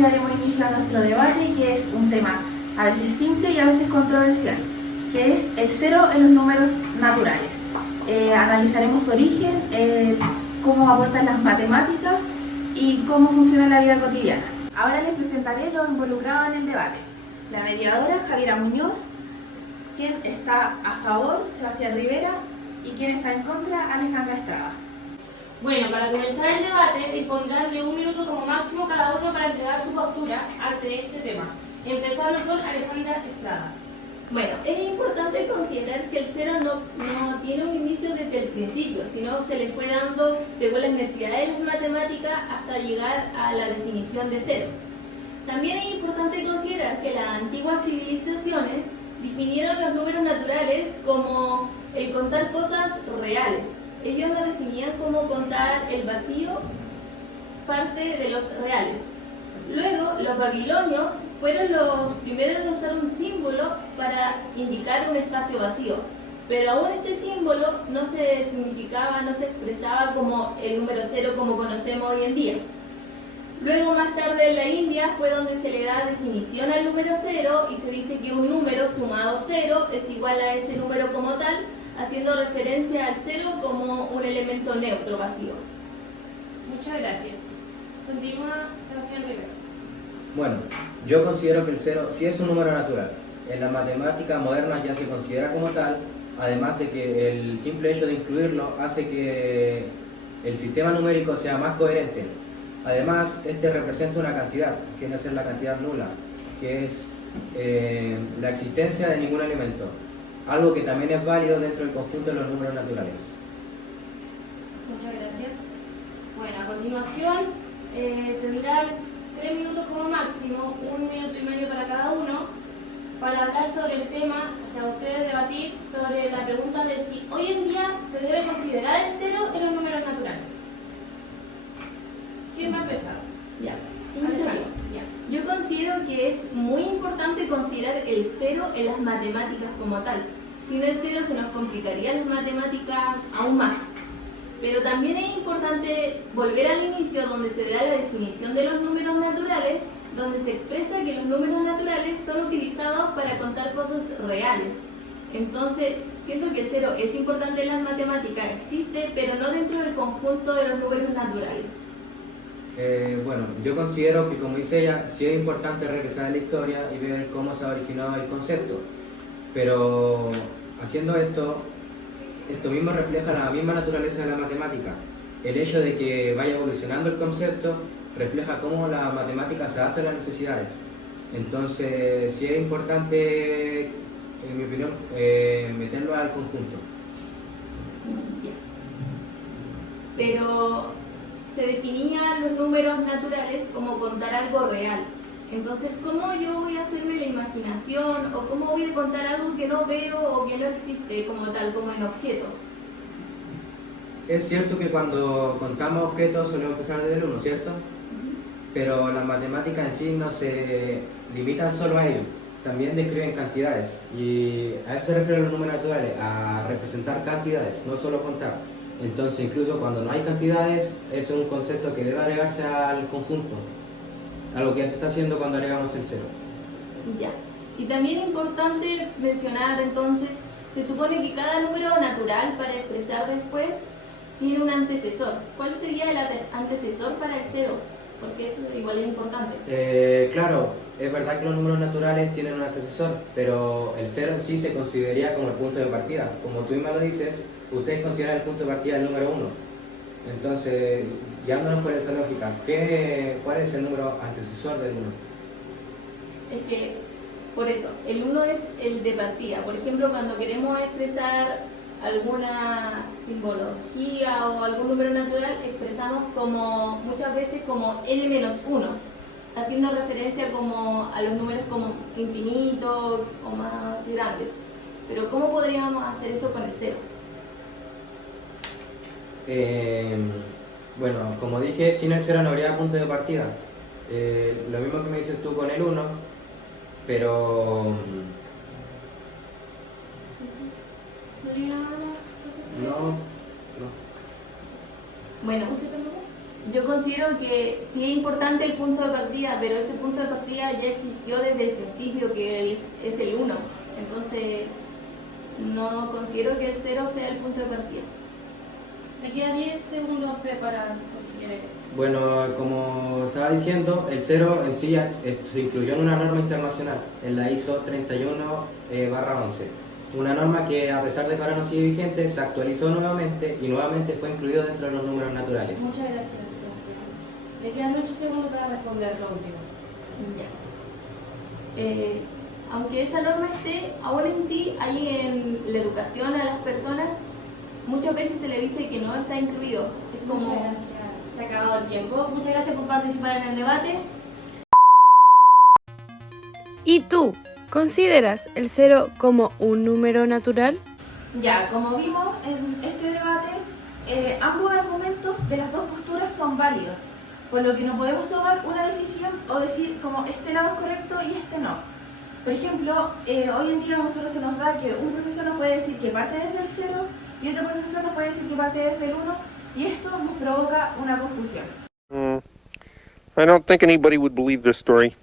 hoy daremos inicio a nuestro debate, que es un tema a veces simple y a veces controversial, que es el cero en los números naturales. Analizaremos su origen, cómo aportan las matemáticas y cómo funciona la vida cotidiana. Ahora les presentaré los involucrados en el debate. La mediadora, Javiera Muñoz, quien está a favor, Sebastián Rivera, y quien está en contra, Alejandra Estrada. Bueno, para comenzar el debate, dispondrán de 1 minuto como máximo cada uno para entregar su postura ante este tema, empezando con Alejandra Estrada. Bueno, es importante considerar que el cero no tiene un inicio desde el principio, sino se le fue dando según las necesidades de las matemáticas hasta llegar a la definición de cero. También es importante considerar que las antiguas civilizaciones definieron los números naturales como el contar cosas reales. Ellos lo definían como contar el vacío, parte de los reales. Luego, los babilonios fueron los primeros en usar un símbolo para indicar un espacio vacío, pero aún este símbolo no se significaba, no se expresaba como el número cero como conocemos hoy en día. Luego, más tarde en la India fue donde se le da definición al número cero y se dice que un número sumado cero es igual a ese número como tal, haciendo referencia al cero como un elemento neutro vacío. Muchas gracias. Continúa Sebastián Rivera. Bueno, yo considero que el cero sí es un número natural. En las matemáticas modernas ya se considera como tal, además de que el simple hecho de incluirlo hace que el sistema numérico sea más coherente. Además, este representa una cantidad, que viene a ser la cantidad nula, que es la existencia de ningún elemento, algo que también es válido dentro del conjunto de los números naturales. Muchas gracias. Bueno, a continuación tendrán 3 minutos como máximo, 1 minuto y medio para cada uno, para hablar sobre el tema, o sea, ustedes debatir sobre la pregunta de si hoy en día se debe considerar el cero en los números naturales. ¿Quién va a empezar? Ya. Yo considero que es muy importante considerar el cero en las matemáticas como tal. Sin el cero se nos complicarían las matemáticas aún más. Pero también es importante volver al inicio donde se da la definición de los números naturales, donde se expresa que los números naturales son utilizados para contar cosas reales. Entonces, siento que el cero es importante en las matemáticas, existe, pero no dentro del conjunto de los números naturales. Bueno, yo considero que, como dice ella, sí es importante regresar a la historia y ver cómo se ha originado el concepto, pero haciendo esto mismo refleja la misma naturaleza de la matemática. El hecho de que vaya evolucionando el concepto refleja cómo la matemática se adapta a las necesidades. Entonces, sí es importante, en mi opinión, meterlo al conjunto. Pero se definían los números naturales como contar algo real. Entonces, ¿cómo yo voy a hacerme la imaginación o cómo voy a contar algo que no veo o que no existe como tal, como en objetos? Es cierto que cuando contamos objetos solemos empezar desde el 1, ¿cierto? Pero las matemáticas en sí no se limitan solo a ello, también describen cantidades y a eso se refieren los números naturales, a representar cantidades, no solo contar. Entonces, incluso cuando no hay cantidades, es un concepto que debe agregarse al conjunto, algo que ya se está haciendo cuando agregamos el cero. Ya. Y también es importante mencionar entonces, se supone que cada número natural para expresar después tiene un antecesor. ¿Cuál sería el antecesor para el cero? Porque eso igual es importante. Claro, es verdad que los números naturales tienen un antecesor, pero el cero en sí se consideraría como el punto de partida. Como tú misma lo dices, ustedes consideran el punto de partida el número 1. Entonces, guiándonos por esa lógica, ¿cuál es el número antecesor del 1? Es que, por eso, el 1 es el de partida. Por ejemplo, cuando queremos expresar alguna simbología o algún número natural, expresamos como muchas veces como n-1, haciendo referencia como a los números como infinitos o más grandes. Pero ¿cómo podríamos hacer eso con el cero? Bueno, como dije, sin el 0 no habría punto de partida. Lo mismo que me dices tú con el 1, pero... ¿No? No. Bueno, yo considero considero que sí es importante el punto de partida, pero ese punto de partida ya existió desde el principio, que es el 1. Entonces, no considero que el 0 sea el punto de partida. Me quedan 10 segundos a usted para, por si quiere. Bueno, como estaba diciendo, el 0 en sí se incluyó en una norma internacional, en la ISO 31/11. Una norma que, a pesar de que ahora no sigue vigente, se actualizó nuevamente y nuevamente fue incluido dentro de los números naturales. Muchas gracias, Sebastián. Le quedan 8 segundos para responder lo último. Ya. Aunque esa norma esté, aún en sí, hay en la educación a las personas, muchas veces se le dice que no está incluido. Es como... Muchas gracias. Se ha acabado el tiempo. Muchas gracias por participar en el debate. ¿Y tú, consideras el 0 como un número natural? Ya, como vimos en este debate, ambos argumentos de las dos posturas son válidos, por lo que no podemos tomar una decisión o decir como este lado es correcto y este no. Por ejemplo, hoy en día a nosotros se nos da que un profesor nos puede decir que parte desde el 0 y otro profesor nos puede decir que parte desde el 1, y esto nos provoca una confusión. I don't think anybody would believe this story.